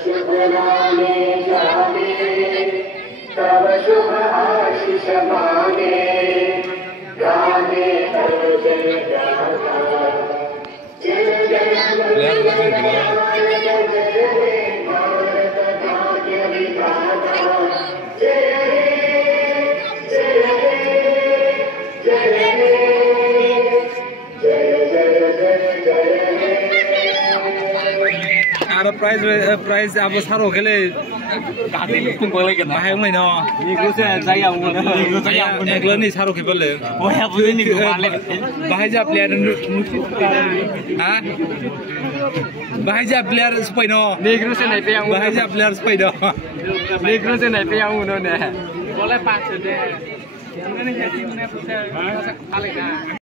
शुभ नामे जाने तब शुभ आशीष माने गाने तब जय गाता जय जय भारत भाग्य विधाता जय जय जय जय जय जय ada prize apa saru kele kati lukung boleh kan bahaya mai no ni ko se jaya mun ni ko jaya eklo ni saru ke bole oh ya bude ni ko male bahaya ja player ha bahaya ja player spoi no ni ko se nai pe yang bahaya ja player spoi do ni ko se nai pe yang mun no ne boleh pas de yang ni jadi mun ne puse kale na